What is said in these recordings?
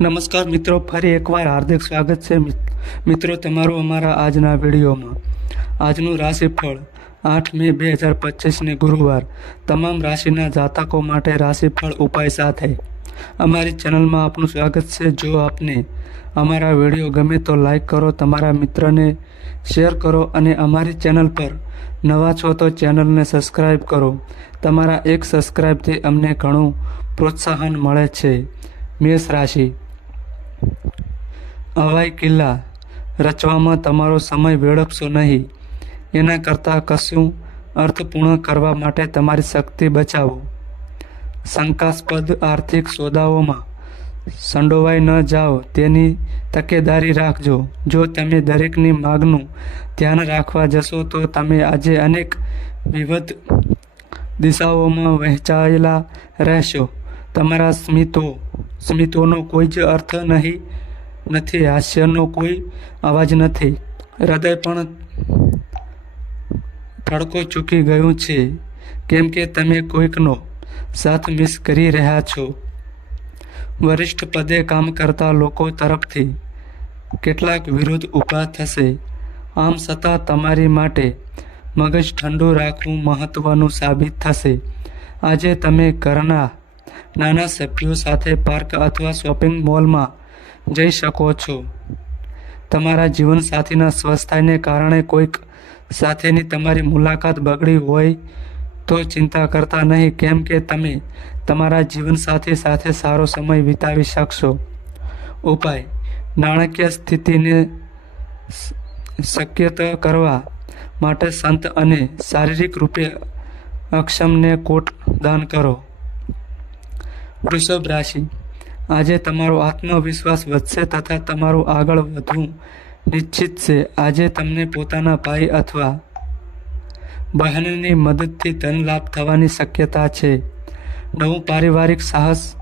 નમસ્કાર મિત્રો, ફરી એકવાર હાર્દિક સ્વાગત છે મિત્રો, તમારું અમારા આજના વિડીયોમાં. આજનું રાશિફળ આઠ મે બે હજાર પચીસને ગુરુવાર. તમામ રાશિના જાતકો માટે રાશિફળ ઉપાય સાથે. અમારી ચેનલમાં આપનું સ્વાગત છે. જો આપને અમારા વીડિયો ગમે તો લાઈક કરો, તમારા મિત્રને શેર કરો અને અમારી ચેનલ પર નવા છો તો ચેનલને સબસ્ક્રાઈબ કરો. તમારા એક સબસ્ક્રાઈબથી અમને ઘણું પ્રોત્સાહન મળે છે. મેષ રાશિ. હવાઈ કિલ્લા રચવામાં તમારો સમય વેડફશો નહીં. એના કરતાં કશું અર્થપૂર્ણ કરવા માટે તમારી શક્તિ બચાવો. શંકાસ્પદ આર્થિક સોદાઓમાં સંડોવાઈ ન જાઓ, તેની તકેદારી રાખજો. જો તમે દરેકની માગનું ધ્યાન રાખવા જશો, તો તમે આજે અનેક વિવિધ દિશાઓમાં વહેંચાયેલા રહેશો. તમારા સ્મિતો સ્મિતોનો કોઈ જ અર્થ નહીં, નથી, હાસ્યનો કોઈ અવાજ નથી. હૃદય પણ તડકો ચૂકી ગયું છે, કેમ કે તમે કોઈકનો સાથ મિસ કરી રહ્યા છો. વરિષ્ઠ પદે કામ કરતા લોકો તરફથી કેટલાક વિરોધ ઊભા થશે. આમ છતાં તમારી માટે મગજ ઠંડુ રાખવું મહત્વનું સાબિત થશે. આજે તમે ઘરના નાના સભ્યો સાથે પાર્ક અથવા શોપિંગ મોલમાં જઈ શકો છો. તમારા જીવનસાથીના સ્વસ્થતાને કારણે કોઈક સાથેની તમારી મુલાકાત બગડી હોય તો ચિંતા કરતા નહીં, કેમ કે તમે તમારા જીવનસાથી સાથે સારો સમય વિતાવી શકશો. ઉપાય. નાણાકીય સ્થિતિને શક્યત કરવા માટે સંત અને શારીરિક રૂપે અક્ષમને કોટ દાન કરો. વૃષભ રાશિ. આજે તમારો આત્મવિશ્વાસ વધશે તથા તમારું આગળ વધવું નિશ્ચિત છે. આજે તમને પોતાના ભાઈ અથવા બહેનની મદદથી ધન લાભ થવાની શક્યતા છે. નવું પારિવારિક સાહસ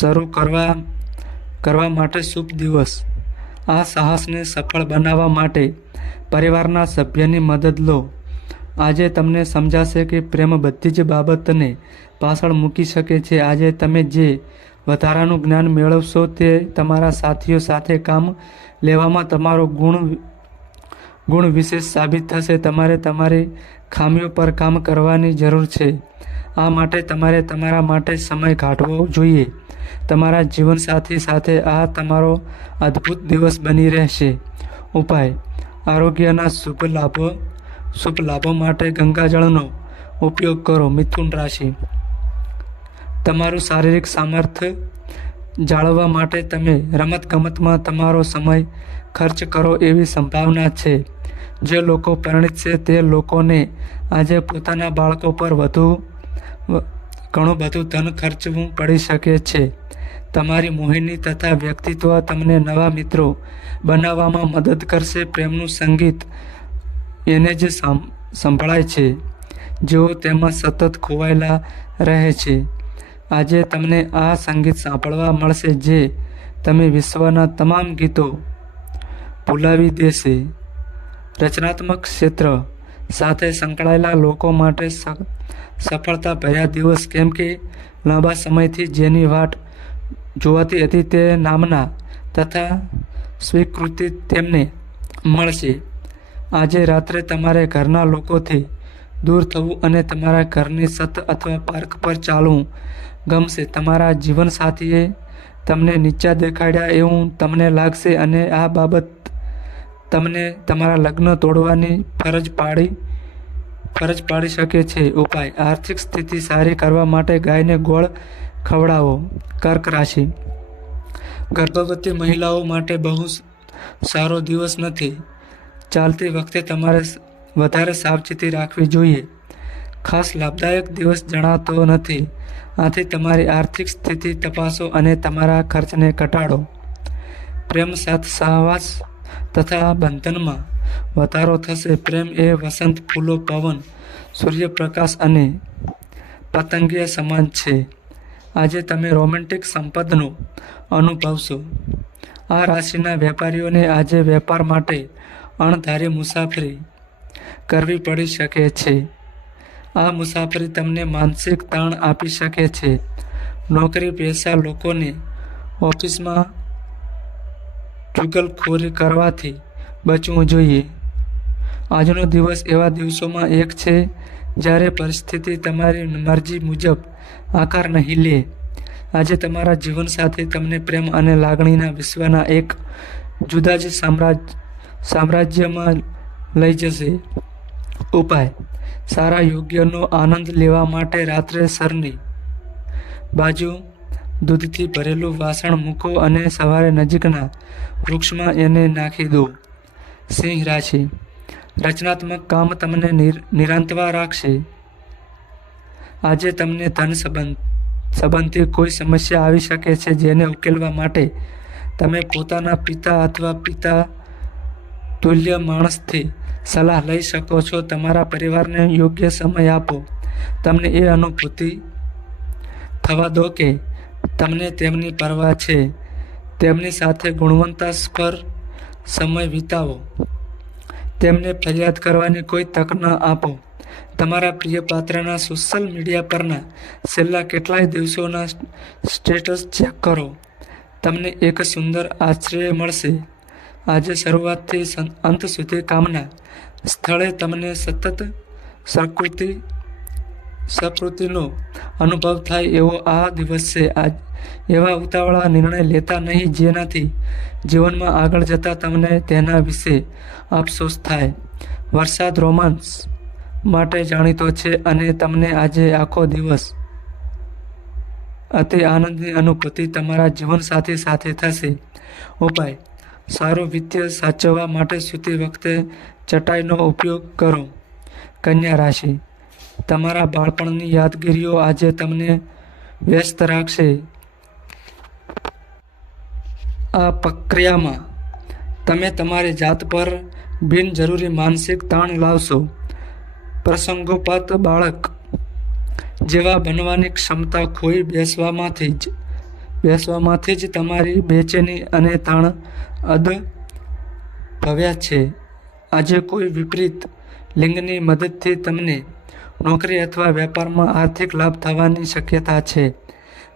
શરૂ કરવા કરવા માટે શુભ દિવસ. આ સાહસને સફળ બનાવવા માટે પરિવારના સભ્યની મદદ લો. આજે તમને સમજાશે કે પ્રેમ બધી જ બાબતને પાછળ મૂકી શકે છે. આજે તમે જે વધારાનું જ્ઞાન મેળવશો તે તમારા સાથીઓ સાથે કામ લેવામાં તમારો ગુણ ગુણ વિશેષ સાબિત થશે. તમારે તમારી ખામીઓ પર કામ કરવાની જરૂર છે. આ માટે તમારે તમારા માટે સમય કાઢવો જોઈએ. તમારા જીવનસાથી સાથે આ તમારો અદ્ભુત દિવસ બની રહેશે. ઉપાય, આરોગ્યના શુભ લાભો શુભ લાભો માટે ગંગાજળનો ઉપયોગ કરો, મિથુન રાશિ. તમારું શારીરિક સામર્થ્ય જાળવવા માટે તમે રમતગમતમાં તમારો સમય ખર્ચ કરો એવી સંભાવના છે. જે લોકો પરિણિત છે તે લોકોને આજે પોતાના બાળકો પર વધુ ઘણું બધું ધન ખર્ચવું પડી શકે છે. તમારી મોહિની તથા વ્યક્તિત્વ તમને નવા મિત્રો બનાવવામાં મદદ કરશે. પ્રેમનું સંગીત એને જ સંભળાય છે. જેઓ તેમાં સતત ખોવાયેલા રહે છે. આજે તમને આ સંગીત સાંભળવા મળશે જે તમે વિશ્વના તમામ ગીતો ભૂલાવી દેશે. રચનાત્મક ક્ષેત્ર સાથે સંકળાયેલા લોકો માટે સફળતા ભર્યા દિવસ કેમ કે લાંબા સમયથી જેની વાટ જોવાતી હતી તે નામના તથા સ્વીકૃતિ તેમને મળશે. આજે રાત્રે તમારે ઘરના લોકોથી દૂર થવું અને તમારા ઘરની છત અથવા પાર્ક પર ચાલવું ગમશે. તમારા જીવનસાથીએ તમને નીચા દેખાડ્યા એવું તમને લાગશે અને આ બાબત તમને તમારા લગ્ન તોડવાની ફરજ પાડી ફરજ પાડી શકે છે. ઉપાય, આર્થિક સ્થિતિ સારી કરવા માટે ગાયને ગોળ ખવડાવો. કર્ક રાશિ. ગર્ભવતી મહિલાઓ માટે બહુ સારો દિવસ નથી. ચાલતી વખતે તમારે વધારે સાવચેતી રાખવી જોઈએ. ખાસ લાભદાયક દિવસ જણાતો નથી. આથી તમારી આર્થિક સ્થિતિ તપાસો અને તમારા ખર્ચને ઘટાડો. પ્રેમ સાથ સહવાસ તથા બંધનમાં વધારો થશે. પ્રેમ એ વસંત, ફૂલો, પવન, સૂર્યપ્રકાશ અને પતંગીય સમાન છે. આજે તમે રોમેન્ટિક સંપદનો અનુભવશો. આ રાશિના વેપારીઓને આજે વેપાર માટે અણધારી મુસાફરી કરવી પડી શકે છે. આ મુસાફરી તમને માનસિક તાણ આપી શકે છે. નોકરી પેશા લોકોને ઓફિસમાં ચુગલખોરી કરવાથી બચવું જોઈએ. આજનો દિવસ એવા દિવસોમાં એક છે જ્યારે પરિસ્થિતિ તમારી મરજી મુજબ આકાર નહીં લે. આજે તમારા જીવનસાથી તમને પ્રેમ અને લાગણીના વિશ્વના એક જુદા જ સામ્રાજ સામ્રાજ્યમાં લઈ જશે. ઉપાય. સારા યોગ્યનો આનંદ લેવા માટે રાત્રે સરની બાજુ દૂધથી ભરેલું વાસણ મૂકો અને સવારે નજીકના વૃક્ષમાં એને નાખી દો. સિંહ રાશિ. રચનાત્મક કામ તમને નિર- નિરાંતવા રાખશે. આજે તમને ધન સંબંધ, સંબંધી કોઈ સમસ્યા આવી શકે છે જેને ઉકેલવા માટે તમે પોતાના પિતા અથવા પિતા તુલ્ય માણસથી સલાહ લઈ શકો છો. તમારા પરિવારને યોગ્ય સમય આપો. તમને એ અનુભૂતિ થવા દો કે તમને તેમની પરવા છે. તેમની સાથે ગુણવત્તા પર સમય વિતાવો. તેમને ફરિયાદ કરવાની કોઈ તક ન આપો. તમારા પ્રિય પાત્રના સોશિયલ મીડિયા પરના છેલ્લા કેટલાય દિવસોના સ્ટેટસ ચેક કરો. તમને એક સુંદર આશ્ચર્ય મળશે. આજે શરૂઆતથી અંત સુધી કામના સ્થળે તમને સતત સંસ્કૃતિ સકૃતિનો અનુભવ થાય એવો આ દિવસ છે. આજ, એવા ઉતાવળા નિર્ણય લેતા નહીં જેનાથી જીવનમાં આગળ જતાં તમને તેના વિશે અફસોસ થાય. વરસાદ રોમાન્સ માટે જાણીતો છે અને તમને આજે આખો દિવસ અતિ આનંદની અનુભૂતિ તમારા જીવનસાથી સાથે થશે. ઉપાય સારું વિત્ય સાચવવા માટે સૂતી વખતે ચટાઈનો ઉપયોગ કરો. કન્યા રાશિ. તમારા બાળપણની યાદગીરીઓ આજે તમને વ્યસ્ત રાખશે. આ પ્રક્રિયામાં તમે તમારી જાત પર બિનજરૂરી માનસિક તાણ લાવશો. પ્રસંગોપાત બાળક. જેવા બનવાની ક્ષમતા ખોઈ બેસવામાંથી જ બેસવામાંથી જ તમારી બેચેની અને તાણ અદ ભવ્યા છે. આજે કોઈ વિપરીત લિંગની મદદથી તમને નોકરી અથવા વેપારમાં આર્થિક લાભ થવાની શક્યતા છે.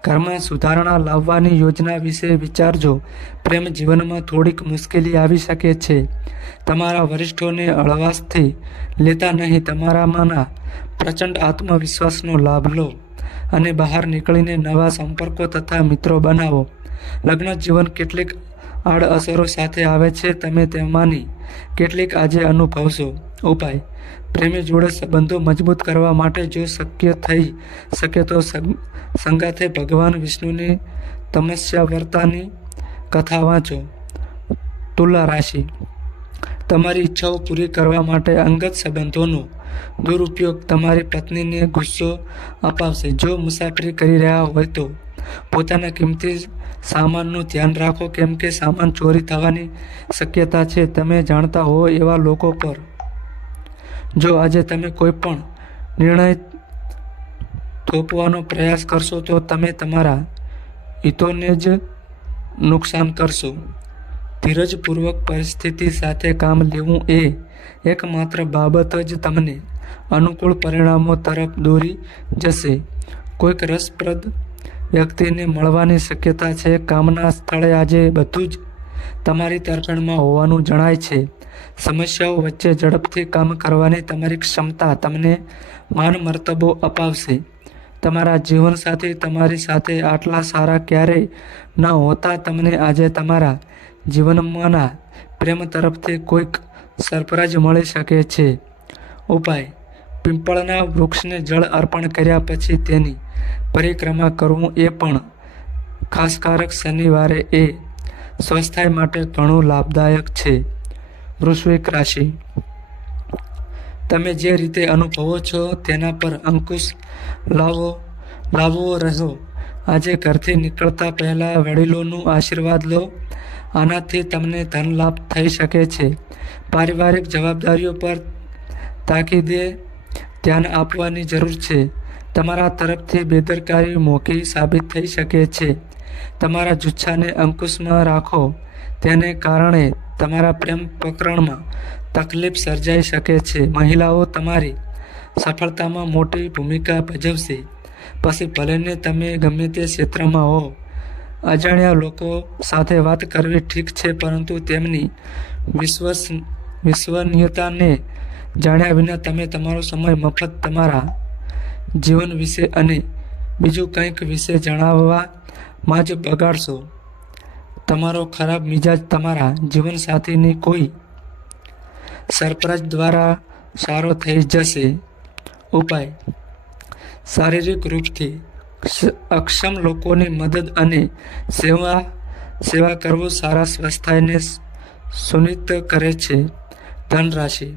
ઘરમાં સુધારણા લાવવાની યોજના વિશે વિચારજો. પ્રેમ જીવનમાં થોડીક મુશ્કેલી આવી શકે છે. તમારા વરિષ્ઠોને અળવાશથી લેતા નહીં, તમારામાંના પ્રચંડ આત્મવિશ્વાસનો લાભ લો અને બહાર નીકળીને નવા સંપર્કો તથા મિત્રો બનાવો. લગ્ન જીવન કેટલીક આડઅસરો સાથે આવે છે, તમે તેમાંની કેટલીક આજે અનુભવશો. ઉપાય. પ્રેમી જોડે સંબંધો મજબૂત કરવા માટે જો શક્ય થઈ શકે તો સંગાથે ભગવાન વિષ્ણુની તમસ્યા વર્તાની કથા વાંચો તુલા રાશિ. તમારી ઈચ્છાઓ પૂરી કરવા માટે અંગત સંબંધોનો દુરુપયોગ તમારી પત્નીને ગુસ્સો અપાવશે. જો મુસાફરી કરી રહ્યા હોય તો પોતાના કિંમતી સામાનનું ધ્યાન રાખો, કેમ કે સામાન ચોરી થવાની શક્યતા છે. તમે જાણતા હો એવા લોકો પર. જો આજે તમે કોઈ પણ નિર્ણય થોપવાનો પ્રયાસ કરશો, તો તમે તમારા હિતોને જ નુકસાન કરશો. ધીરજપૂર્વક પરિસ્થિતિ સાથે કામ લેવું એ એકમાત્ર બાબત જ તમને અનુકૂળ પરિણામો તરફ દોરી જશે. કોઈક રસપ્રદ વ્યક્તિને મળવાની શક્યતા છે. કામના સ્થળે આજે બધું જ તમારી તરફેણમાં હોવાનું જણાય છે. સમસ્યાઓ વચ્ચે ઝડપથી કામ કરવાની તમારી ક્ષમતા તમને માન મર્તબો અપાવશે. તમારા જીવનસાથી તમારી સાથે આટલા સારા ક્યારેય ન હોતા તમને આજે તમારા જીવનમાંના પ્રેમ તરફથી કોઈક સરપ્રાઈઝ મળી શકે છે. ઉપાય. પીંપળના વૃક્ષને જળ અર્પણ કર્યા પછી તેની પરિક્રમા કરવું એ પણ ખાસકારક શનિવારે એ સ્વસ્થાય માટે ઘણું લાભદાયક છે. વૃશ્વિક રાશિ. તમે જે રીતે અનુભવો છો તેના પર અંકુશ લાવો, લાવવો રહો. આજે ઘરથી નીકળતા પહેલાં વડીલોનું આશીર્વાદ લો. આનાથી તમને ધન લાભ થઈ શકે છે. પારિવારિક જવાબદારીઓ પર તાકીદે ધ્યાન આપવાની જરૂર છે. તમારા તરફથી બેદરકારી મોકી સાબિત થઈ શકે છે. તમારા જુસ્સાને અંકુશમાં રાખો. તેને કારણે તમારા પ્રેમ પ્રકરણમાં તકલીફ સર્જાઈ શકે છે. મહિલાઓ તમારી સફળતામાં મોટી ભૂમિકા ભજવશે. પછી ભલેને તમે ગમે તે ક્ષેત્રમાં હો, અજાણ્યા લોકો સાથે વાત કરવી ઠીક છે, પરંતુ તેમની વિશ્વસ, વિશ્વનીયતાને જાણ્યા વિના તમે તમારો સમય મફત તમારા જીવન વિશે અને બીજું કંઈક વિશે જણાવવામાં જ બગાડશો. તમારો ખરાબ મિજાજ તમારા જીવનસાથીની કોઈ સરપ્રાઈઝ દ્વારા સારો થઈ જશે. ઉપાય. શારીરિક રૂપથી અક્ષમ લોકોની મદદ અને સેવા સેવા કરવું સારા સ્વાસ્થ્યને સુનિત કરે છે. ધનરાશિ.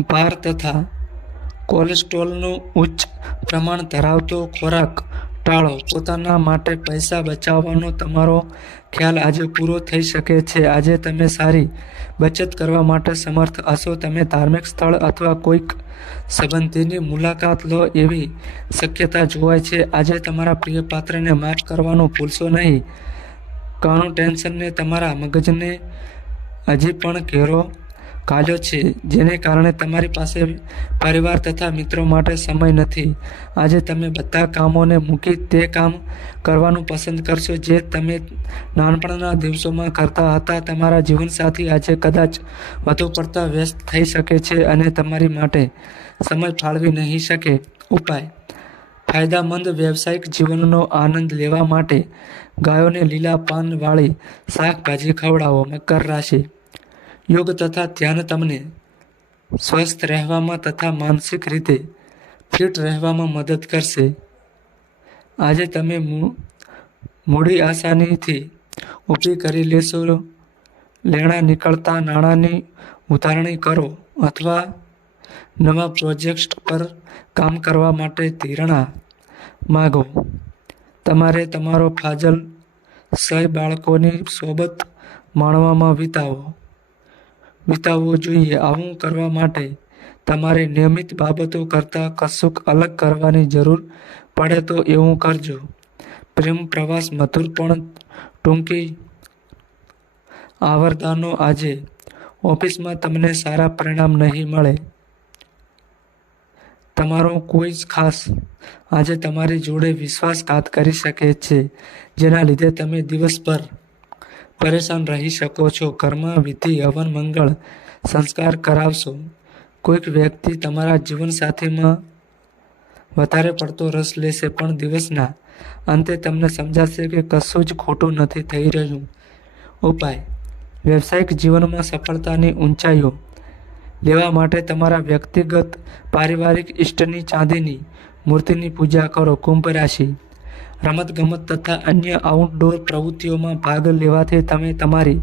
ભાર તથા કોલેસ્ટ્રોલનું ઉચ્ચ પ્રમાણ ધરાવતો ખોરાક ટાળો. પોતાના માટે પૈસા બચાવવાનો તમારો ખ્યાલ આજે પૂરો થઈ શકે છે. આજે તમે સારી બચત કરવા માટે સમર્થ હશો. તમે ધાર્મિક સ્થળ અથવા કોઈક સંબંધીની મુલાકાત લો એવી શક્યતા જોવાય છે. આજે તમારા પ્રિય પાત્રને માફ કરવાનું ભૂલશો નહીં. કારણ ટેન્શનને તમારા મગજને હજી પણ ઘેરો કાઢ્યો છે, જેને કારણે તમારી પાસે પરિવાર તથા મિત્રો માટે સમય નથી. આજે તમે બધા કામોને મૂકી તે કામ કરવાનું પસંદ કરશો જે તમે નાનપણના દિવસોમાં કરતા હતા. તમારા જીવનસાથી આજે કદાચ વધુ પડતા વ્યસ્ત થઈ શકે છે અને તમારી માટે સમય ફાળવી નહીં શકે. ઉપાય. ફાયદામંદ વ્યવસાયિક જીવનનો આનંદ લેવા માટે ગાયોને લીલા પાનવાળી શાકભાજી ખવડાવો. મકર રાશિ. યોગ તથા ધ્યાન તમને સ્વસ્થ રહેવામાં તથા માનસિક રીતે ફિટ રહેવામાં મદદ કરશે. આજે તમે મૂડી આસાનીથી ઊભી કરી લેશો. લેણા નીકળતા નાણાંની ઉતારણી કરો અથવા નવા પ્રોજેક્ટ પર કામ કરવા માટે ધિરણા માગો. તમારે તમારો ફાજલ સહ બાળકોની સોબત માણવામાં વિતાવો. વિતાવવો જોઈએ. આવું કરવા માટે તમારે નિયમિત બાબતો કરતાં કશુંક અલગ કરવાની જરૂર પડે તો એવું કરજો. પ્રેમ, પ્રવાસ, મધુર પણ ટૂંકી આવરદાનો આજે ઓફિસમાં તમને સારા પરિણામ નહીં મળે. તમારો કોઈ જ ખાસ આજે તમારી જોડે વિશ્વાસઘાત કરી શકે છે, જેના લીધે તમે દિવસભર પરેશાન રહી શકો છો. ઘરમાં વિધિ, હવન, મંગળ સંસ્કાર કરાવશો. કોઈક વ્યક્તિ તમારા જીવનસાથીમાં વધારે પડતો રસ લેશે, પણ દિવસના અંતે તમને સમજાશે કે કશું જ ખોટું નથી થઈ રહ્યું. ઉપાય. વ્યવસાયિક જીવનમાં સફળતાની ઊંચાઈઓ. લેવા માટે તમારા વ્યક્તિગત, પારિવારિક ઇષ્ટની ચાંદીની મૂર્તિની પૂજા કરો. કુંભ રાશિ. રમતગમત તથા અન્ય આઉટડોર પ્રવૃત્તિઓમાં ભાગ લેવાથી તમે તમારી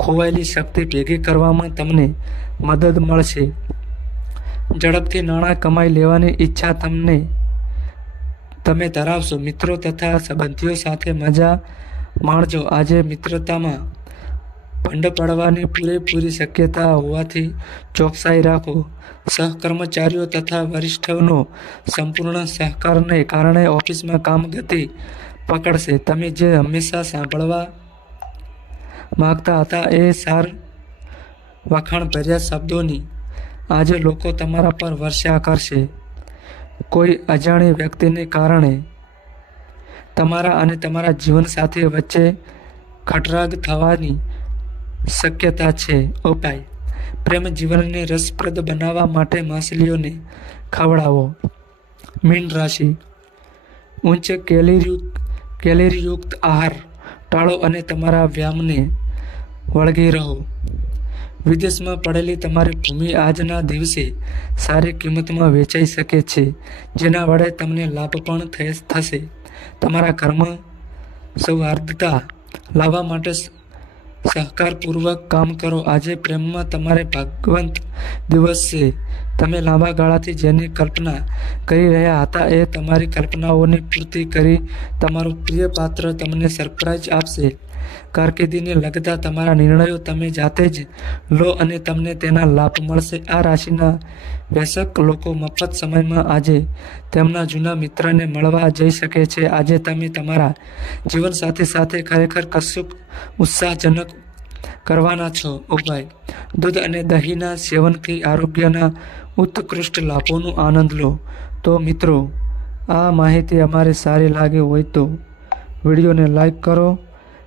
ખોવાયેલી શક્તિ ભેગી કરવામાં તમને મદદ મળશે. ઝડપથી નાણાં કમાઈ લેવાની ઈચ્છા તમને તમે ધરાવશો. મિત્રો તથા સંબંધીઓ સાથે મજા માણજો. આજે મિત્રતામાં ભંડ પડવાની પૂરેપૂરી શક્યતા હોવાથી ચોકસાઈ રાખો. સહકર્મચારીઓ તથા વરિષ્ઠોનો સંપૂર્ણ સહકારને કારણે ઓફિસમાં કામ ગતિ પકડશે. તમે જે હંમેશા સાંભળવા માગતા હતા એ સાર વખાણભર્યા શબ્દોની આજે લોકો તમારા પર વર્ષા કરશે. કોઈ અજાણી વ્યક્તિને કારણે તમારા અને તમારા જીવનસાથી વચ્ચે ખટરાગ થવાની શક્યતા છે. ઉપાય પ્રેમ જીવનને રસપ્રદ બનાવવા માટે માછલીઓને ખવડાવો. મીન રાશિ. ઊંચ કેલેરીયુક્ત કેલેરીયુક્ત આહાર ટાળો અને તમારા વ્યાયામને વળગી રહો. વિદેશમાં પડેલી તમારી ભૂમિ આજના દિવસે સારી કિંમતમાં વેચાઈ શકે છે. જેના વડે તમને લાભ પણ થશે. તમારા ઘરમાં સૌહાર્દતા લાવવા માટે સહકારપૂર્વક કામ કરો. આજે પ્રેમમાં તમારે ભાગવંત દિવસ છે. તમે લાંબા ગાળાથી જેની કલ્પના કરી રહ્યા હતા એ તમારી કલ્પનાઓની પૂર્તિ કરી તમારું પ્રિય પાત્ર તમને સરપ્રાઈઝ આપશે. કારકિર્દીને લગતા તમારા નિર્ણયો તમે જાતે જ લો અને તમને તેના લાભ મળશે. આ રાશિના વ્યસક લોકો મફત સમયમાં આજે તેમના જૂના મિત્રને મળવા જઈ શકે છે. આજે તમે તમારા જીવનસાથી સાથે ખરેખર કશુંક ઉત્સાહજનક કરવાના છો. ઉપાય દૂધ અને દહીંના સેવનથી આરોગ્યના ઉત્કૃષ્ટ લાભોનો આનંદ લો. તો મિત્રો, આ માહિતી અમારે સારી લાગી હોય તો વિડીયોને લાઈક કરો